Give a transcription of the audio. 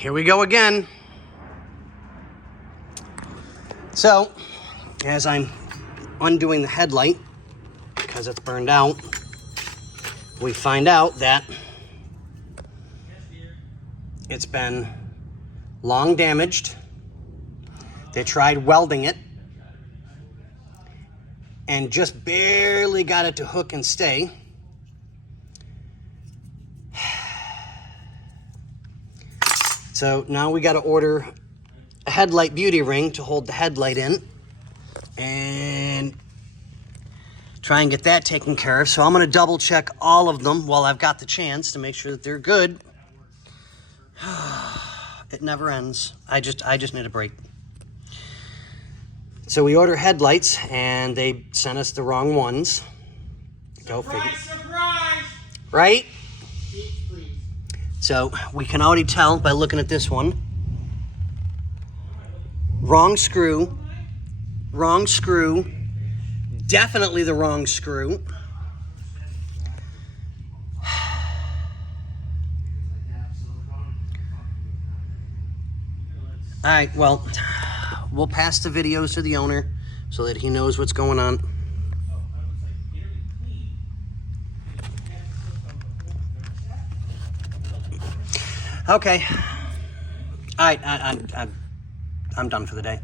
Here we go again. So, as I'm undoing the headlight, because it's burned out, we find out that it's been long damaged. They tried welding it and just barely got it to hook and stay. So now we got to order a headlight beauty ring to hold the headlight in and try and get that taken care of. So I'm going to double check all of them while I've got the chance to make sure that they're good. It never ends. I just need a break. So we order headlights and they sent us the wrong ones. Go figure. Surprise! Right? Please. So we can already tell by looking at this one. Wrong screw. Wrong screw. Definitely the wrong screw. All right, well, we'll pass the videos to the owner so that he knows what's going on. Okay. All right, I'm done for the day.